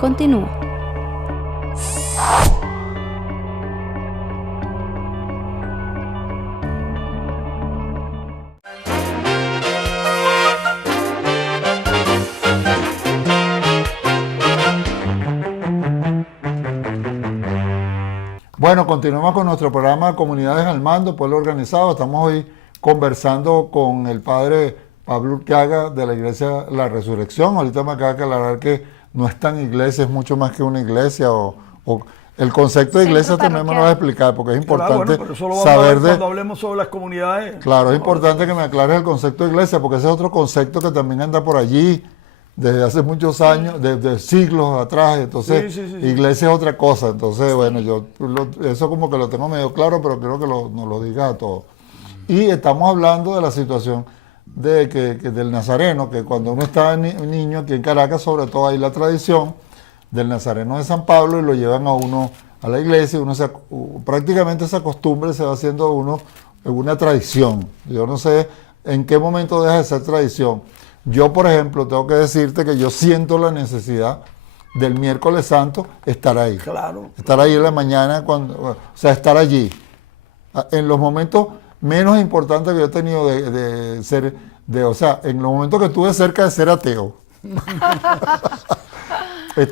Continúa. Bueno, continuamos con nuestro programa Comunidades al Mando, Pueblo Organizado. Estamos hoy conversando con el padre Pablo Urquiaga de la Iglesia La Resurrección. Ahorita me acaba de aclarar que no es tan iglesia, es mucho más que una iglesia. O el concepto de iglesia también me lo vas a explicar, porque es importante pero eso lo vamos saber a ver cuando hablemos sobre las comunidades. Claro, es importante que me aclares el concepto de iglesia, porque ese es otro concepto que también anda por allí desde hace muchos años, desde siglos atrás. Entonces, Sí. iglesia es otra cosa. Entonces, bueno, yo eso como que lo tengo medio claro, pero quiero que nos lo digas a todos. Y estamos hablando de la situación del nazareno, que cuando uno estaba niño, aquí en Caracas, sobre todo hay la tradición del nazareno de San Pablo, y lo llevan a uno a la iglesia, y uno prácticamente esa costumbre se va haciendo uno en una tradición. Yo no sé en qué momento deja de ser tradición. Yo, por ejemplo, tengo que decirte que yo siento la necesidad del miércoles santo estar ahí. Claro. Estar ahí en la mañana, estar allí. En los momentos menos importantes que yo he tenido en los momentos que estuve cerca de ser ateo.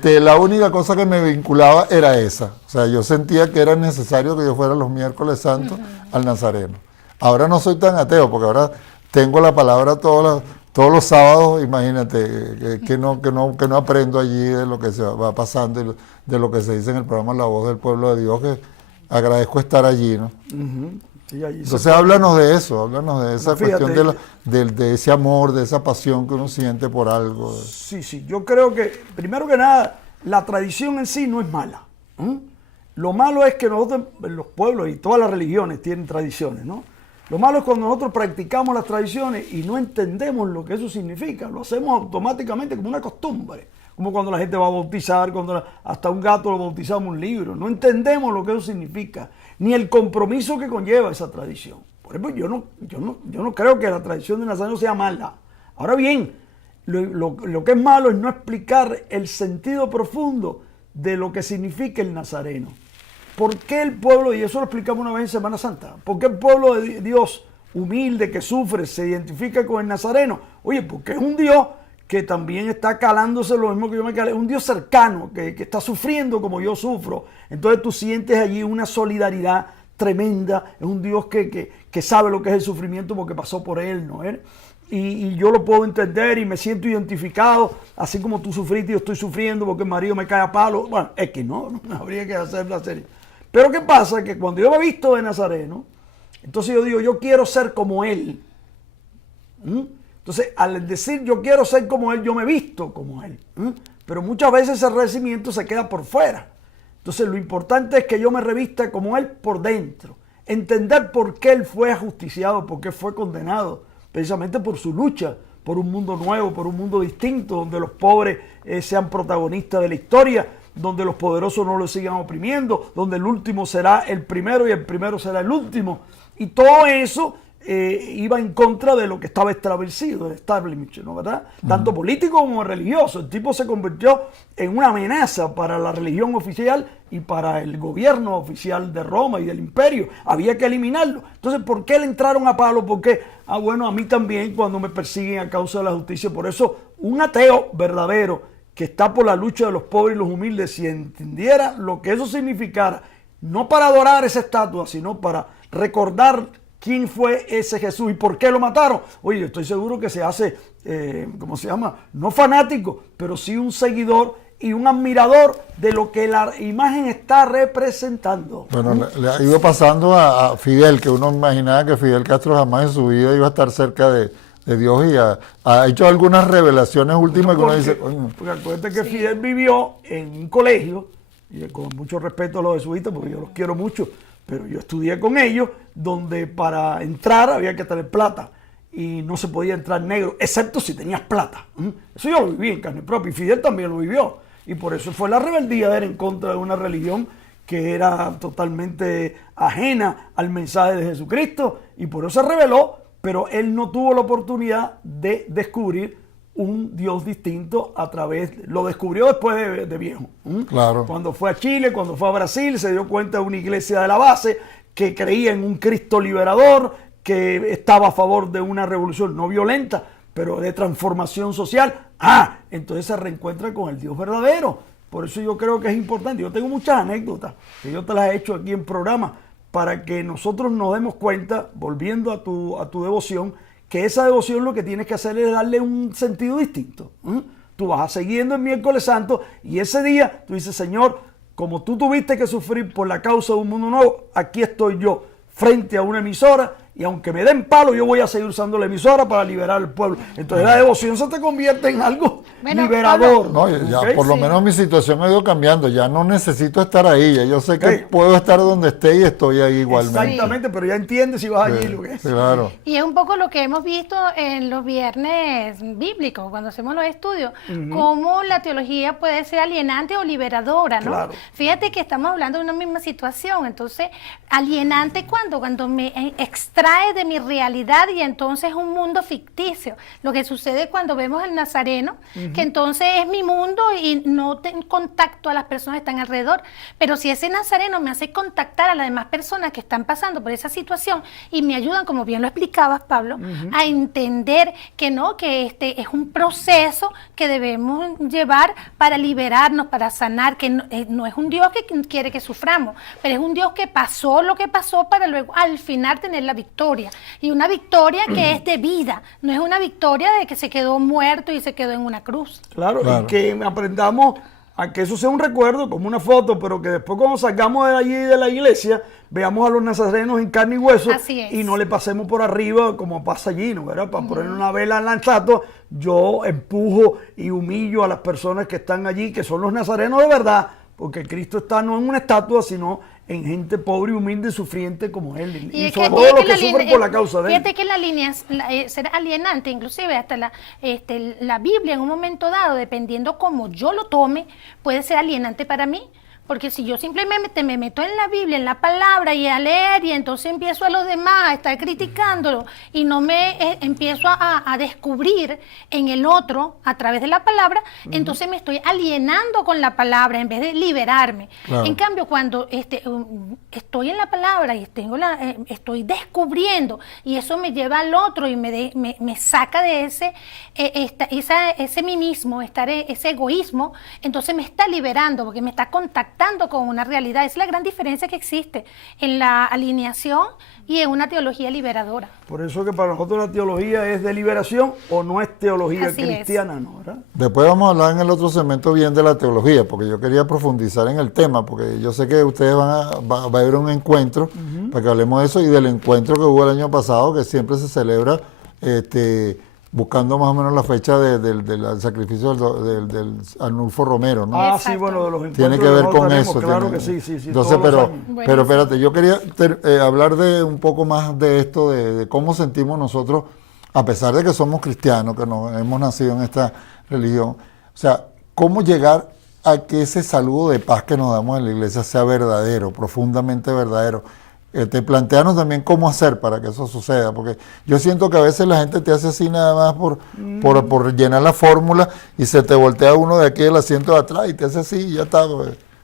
La única cosa que me vinculaba era esa. O sea, yo sentía que era necesario que yo fuera los miércoles santos al Nazareno. Ahora no soy tan ateo, porque ahora tengo la palabra todos los sábados, imagínate, que no aprendo allí de lo que se va pasando, y de lo que se dice en el programa La Voz del Pueblo de Dios, que agradezco estar allí, ¿no? Sí, entonces háblanos de esa cuestión de ese amor, de esa pasión que uno siente por algo. Sí, yo creo que, primero que nada, la tradición en sí no es mala. Lo malo es que nosotros, los pueblos y todas las religiones tienen tradiciones, ¿no? Lo malo es cuando nosotros practicamos las tradiciones y no entendemos lo que eso significa. Lo hacemos automáticamente como una costumbre. Como cuando la gente va a bautizar, cuando hasta un gato lo bautizamos un libro. No entendemos lo que eso significa, ni el compromiso que conlleva esa tradición. Por ejemplo, yo no creo que la tradición de Nazareno sea mala. Ahora bien, lo que es malo es no explicar el sentido profundo de lo que significa el Nazareno. ¿Por qué el pueblo, y eso lo explicamos una vez en Semana Santa, por qué el pueblo de Dios humilde, que sufre, se identifica con el Nazareno? Oye, porque es un Dios que también está calándose lo mismo que yo me calé, es un Dios cercano, que está sufriendo como yo sufro. Entonces tú sientes allí una solidaridad tremenda, es un Dios que sabe lo que es el sufrimiento porque pasó por él, ¿no? Y yo lo puedo entender y me siento identificado, así como tú sufriste, yo estoy sufriendo porque el marido me cae a palo. Bueno, es que no habría que hacer la serie. Pero ¿qué pasa? Que cuando yo me visto de Nazareno, entonces yo digo, yo quiero ser como él. Entonces, al decir yo quiero ser como él, yo me visto como él. Pero muchas veces ese recibimiento se queda por fuera. Entonces, lo importante es que yo me revista como él por dentro. Entender por qué él fue ajusticiado, por qué fue condenado. Precisamente por su lucha, por un mundo nuevo, por un mundo distinto, donde los pobres sean protagonistas de la historia, donde los poderosos no lo sigan oprimiendo, donde el último será el primero y el primero será el último. Y todo eso iba en contra de lo que estaba establecido, el establishment, ¿no? ¿Verdad? Tanto político como religioso. El tipo se convirtió en una amenaza para la religión oficial y para el gobierno oficial de Roma y del imperio. Había que eliminarlo. Entonces, ¿por qué le entraron a palo? Porque, bueno, a mí también cuando me persiguen a causa de la justicia. Por eso, un ateo verdadero que está por la lucha de los pobres y los humildes, si entendiera lo que eso significara, no para adorar esa estatua, sino para recordar quién fue ese Jesús y por qué lo mataron. Oye, yo estoy seguro que se hace, ¿cómo se llama? No fanático, pero sí un seguidor y un admirador de lo que la imagen está representando. Bueno, le ha ido pasando a Fidel, que uno imaginaba que Fidel Castro jamás en su vida iba a estar cerca de Dios, y ha hecho algunas revelaciones últimas que uno dice... Porque acuérdate que Fidel vivió en un colegio, y con mucho respeto a los jesuitas, porque yo los quiero mucho, pero yo estudié con ellos, donde para entrar había que tener plata y no se podía entrar negro, excepto si tenías plata. Eso yo lo viví en carne propia y Fidel también lo vivió. Y por eso fue la rebeldía de él en contra de una religión que era totalmente ajena al mensaje de Jesucristo, y por eso se rebeló, pero él no tuvo la oportunidad de descubrir un Dios distinto lo descubrió después de viejo. Claro. Cuando fue a Chile, cuando fue a Brasil, se dio cuenta de una iglesia de la base que creía en un Cristo liberador, que estaba a favor de una revolución no violenta, pero de transformación social. Entonces se reencuentra con el Dios verdadero. Por eso yo creo que es importante. Yo tengo muchas anécdotas que yo te las he hecho aquí en programa para que nosotros nos demos cuenta, volviendo a tu devoción, que esa devoción lo que tienes que hacer es darle un sentido distinto. Tú vas siguiendo el miércoles santo y ese día tú dices, Señor, como tú tuviste que sufrir por la causa de un mundo nuevo, aquí estoy yo frente a una emisora y aunque me den palo, yo voy a seguir usando la emisora para liberar al pueblo. Entonces la devoción se te convierte en algo liberador. No, ya ¿Okay? por lo menos mi situación ha ido cambiando. Ya no necesito estar ahí. Ya yo sé que puedo estar donde esté y estoy ahí igualmente. Exactamente, pero ya entiendes si vas allí lo que es. Claro. Y es un poco lo que hemos visto en los viernes bíblicos, cuando hacemos los estudios, cómo la teología puede ser alienante o liberadora, ¿no? Claro. Fíjate que estamos hablando de una misma situación. Entonces, alienante cuando me extrae de mi realidad y entonces es un mundo ficticio. Lo que sucede cuando vemos al Nazareno, que entonces es mi mundo y no tengo contacto a las personas que están alrededor. Pero si ese Nazareno me hace contactar a las demás personas que están pasando por esa situación y me ayudan, como bien lo explicabas, Pablo, a entender que no, que este es un proceso que debemos llevar para liberarnos, para sanar, que no es un Dios que quiere que suframos, pero es un Dios que pasó lo que pasó para luego al final tener la victoria. Y una victoria que es de vida, no es una victoria de que se quedó muerto y se quedó en una cruz. Claro, y que aprendamos a que eso sea un recuerdo, como una foto, pero que después cuando salgamos de allí de la iglesia, veamos a los nazarenos en carne y hueso y no le pasemos por arriba como pasa allí, ¿no? ¿Verdad? Para poner una vela en la estatua, yo empujo y humillo a las personas que están allí, que son los nazarenos de verdad, porque Cristo está no en una estatua, sino en gente pobre y humilde y sufriente como Él. Y sobre todo los que sufren por la causa de Él. Fíjate que la línea ser alienante, inclusive hasta la Biblia en un momento dado, dependiendo cómo yo lo tome, puede ser alienante para mí. Porque si yo simplemente me meto en la Biblia, en la palabra y a leer y entonces empiezo a los demás a estar criticándolo y no me empiezo a descubrir en el otro a través de la palabra, entonces me estoy alienando con la palabra en vez de liberarme. Claro. En cambio, cuando estoy en la palabra y estoy descubriendo y eso me lleva al otro y me saca de ese mí mismo, ese egoísmo, entonces me está liberando porque me está contactando con una realidad. Esa es la gran diferencia que existe en la alineación y en una teología liberadora. Por eso que para nosotros la teología es de liberación o no es teología cristiana, ¿no? ¿Verdad? Después vamos a hablar en el otro segmento bien de la teología, porque yo quería profundizar en el tema, porque yo sé que ustedes va a haber un encuentro para que hablemos de eso y del encuentro que hubo el año pasado, que siempre se celebra buscando más o menos la fecha del sacrificio del Arnulfo Romero, ¿no? Sí, bueno, de los encuentros tiene que ver con eso. Claro que sí. Entonces, pero espérate, yo quería hablar de un poco más de esto, de cómo sentimos nosotros, a pesar de que somos cristianos, que nos hemos nacido en esta religión, o sea, cómo llegar a que ese saludo de paz que nos damos en la iglesia sea verdadero, profundamente verdadero. Plantearnos también cómo hacer para que eso suceda, porque yo siento que a veces la gente te hace así nada más por llenar la fórmula y se te voltea uno de aquí del asiento de atrás y te hace así y ya está,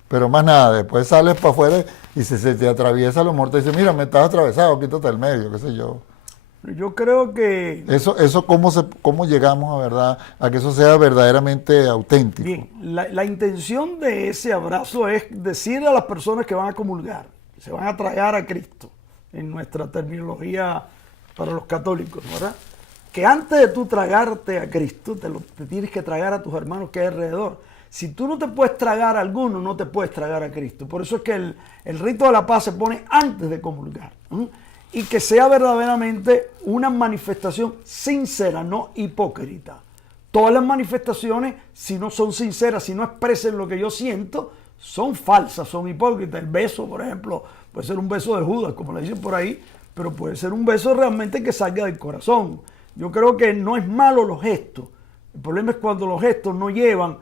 pero más nada, después sales para afuera y si se te atraviesa a lo mejor te dice, mira, me estás atravesado, quítate el medio, qué sé yo. Yo creo que... Eso ¿cómo llegamos a que eso sea verdaderamente auténtico? Bien, la intención de ese abrazo es decirle a las personas que van a comulgar, se van a tragar a Cristo, en nuestra terminología para los católicos, ¿verdad? Que antes de tú tragarte a Cristo, te tienes que tragar a tus hermanos que hay alrededor. Si tú no te puedes tragar a alguno, no te puedes tragar a Cristo. Por eso es que el rito de la paz se pone antes de comulgar. Y que sea verdaderamente una manifestación sincera, no hipócrita. Todas las manifestaciones, si no son sinceras, si no expresan lo que yo siento, son falsas, son hipócritas. El beso, por ejemplo, puede ser un beso de Judas, como le dicen por ahí, pero puede ser un beso realmente que salga del corazón. Yo creo que no es malo los gestos. El problema es cuando los gestos no llevan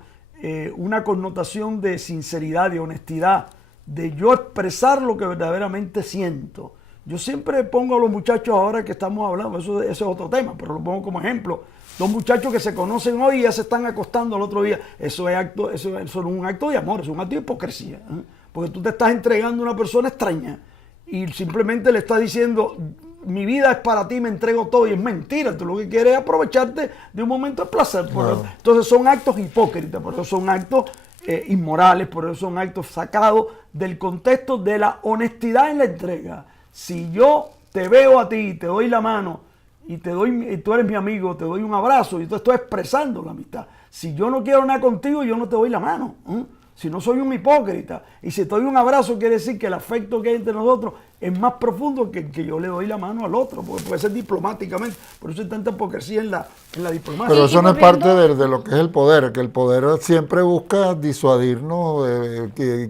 una connotación de sinceridad, de honestidad, de yo expresar lo que verdaderamente siento. Yo siempre pongo a los muchachos ahora que estamos hablando, ese es otro tema, pero lo pongo como ejemplo. Dos muchachos que se conocen hoy y ya se están acostando al otro día. Eso no es un acto de amor, es un acto de hipocresía. Porque tú te estás entregando a una persona extraña y simplemente le estás diciendo, mi vida es para ti, me entrego todo, y es mentira. Tú lo que quieres es aprovecharte de un momento de placer. Claro. Entonces son actos hipócritas, por eso son actos inmorales, por eso son actos sacados del contexto de la honestidad en la entrega. Si yo te veo a ti, te doy la mano y tú eres mi amigo, te doy un abrazo y te estoy expresando la amistad. Si yo no quiero nada contigo, yo no te doy la mano. Si no soy un hipócrita, y si te doy un abrazo, quiere decir que el afecto que hay entre nosotros es más profundo que el que yo le doy la mano al otro, porque puede ser diplomáticamente. Por eso hay tanta hipocresía en la diplomacia. Pero eso no es parte de lo que es el poder, que el poder siempre busca disuadirnos,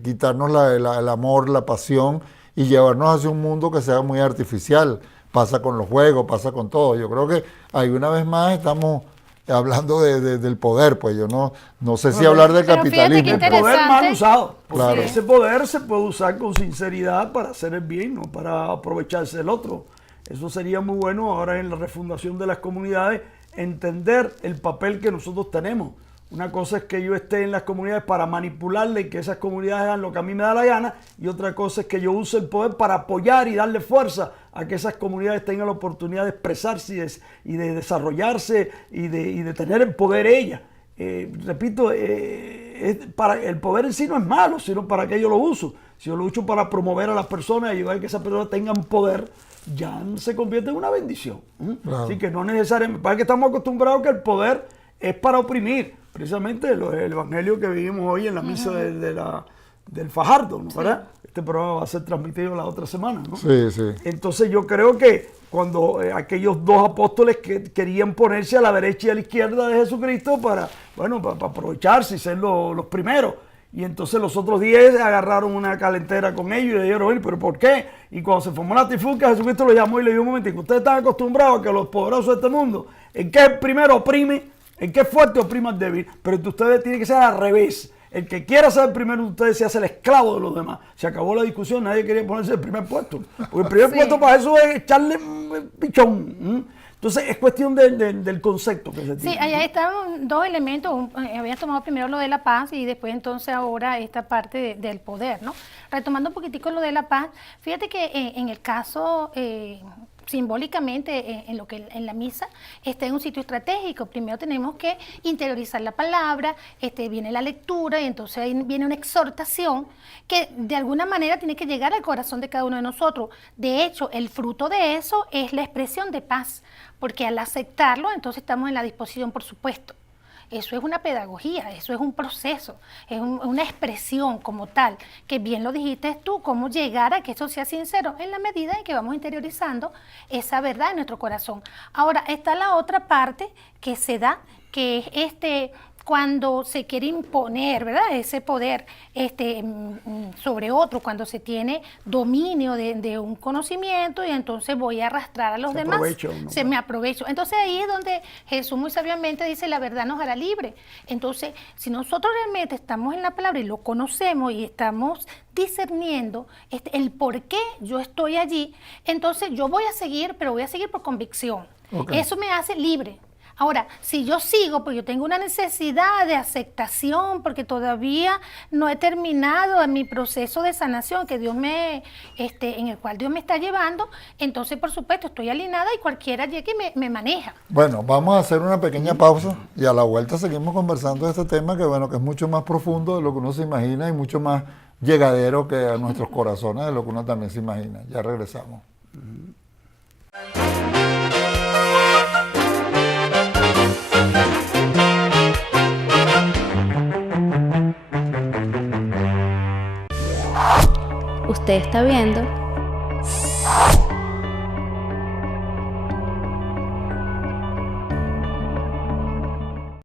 quitarnos el amor, la pasión y llevarnos hacia un mundo que sea muy artificial. Pasa con los juegos, pasa con todo. Yo creo que ahí una vez más estamos hablando del poder, pues yo no sé si hablar del capitalismo. El poder mal usado. Claro. Ese poder se puede usar con sinceridad para hacer el bien, no para aprovecharse del otro. Eso sería muy bueno ahora en la refundación de las comunidades, entender el papel que nosotros tenemos. Una cosa es que yo esté en las comunidades para manipularle y que esas comunidades hagan lo que a mí me da la gana, y otra cosa es que yo use el poder para apoyar y darle fuerza a que esas comunidades tengan la oportunidad de expresarse y de desarrollarse y de tener el poder ellas. Repito, el poder en sí no es malo, sino para que yo lo uso. Si yo lo uso para promover a las personas y ayudar a que esas personas tengan poder, ya se convierte en una bendición. Claro. Así que no necesariamente, para que estamos acostumbrados que el poder es para oprimir. Precisamente el evangelio que vivimos hoy en la misa del Fajardo, ¿no? ¿Verdad? Este programa va a ser transmitido la otra semana, ¿no? Sí, sí. Entonces yo creo que cuando aquellos dos apóstoles que querían ponerse a la derecha y a la izquierda de Jesucristo para aprovecharse y ser los primeros, y entonces los otros 10 agarraron una calentera con ellos y le dijeron, pero ¿por qué? Y cuando se formó la trifulca, Jesucristo lo llamó y le dijo, un momentico, ustedes están acostumbrados a que los poderosos de este mundo, en que el primero oprime, en que es fuerte oprime al débil, pero entre ustedes tiene que ser al revés. El que quiera ser el primero de ustedes se hace el esclavo de los demás. Se acabó la discusión, nadie quería ponerse el primer puesto. Porque el primer puesto para eso es echarle pichón. Entonces es cuestión del concepto que se tiene. Sí, allá están dos elementos. Habías tomado primero lo de la paz y después entonces ahora esta parte del poder, ¿no? Retomando un poquitico lo de la paz, fíjate que en el caso... simbólicamente en la misa está en un sitio estratégico. Primero tenemos que interiorizar la palabra, viene la lectura y entonces ahí viene una exhortación que de alguna manera tiene que llegar al corazón de cada uno de nosotros. De hecho, el fruto de eso es la expresión de paz, porque al aceptarlo entonces estamos en la disposición, por supuesto. Eso es una pedagogía, eso es un proceso, es una expresión como tal, que bien lo dijiste tú, cómo llegar a que eso sea sincero en la medida en que vamos interiorizando esa verdad en nuestro corazón. Ahora, está la otra parte que se da, que es cuando se quiere imponer, ¿verdad? Ese poder sobre otro, cuando se tiene dominio de un conocimiento y entonces voy a arrastrar a los demás. Me aprovecho. Entonces ahí es donde Jesús muy sabiamente dice, la verdad nos hará libre. Entonces, si nosotros realmente estamos en la palabra y lo conocemos y estamos discerniendo el por qué yo estoy allí, entonces yo voy a seguir, pero voy a seguir por convicción. Okay. Eso me hace libre. Ahora, si yo sigo, pues yo tengo una necesidad de aceptación, porque todavía no he terminado mi proceso de sanación que Dios en el cual Dios me está llevando, entonces por supuesto estoy alienada y cualquiera llegue y me maneja. Bueno, vamos a hacer una pequeña pausa y a la vuelta seguimos conversando de este tema que que es mucho más profundo de lo que uno se imagina y mucho más llegadero que a nuestros corazones de lo que uno también se imagina. Ya regresamos. Usted está viendo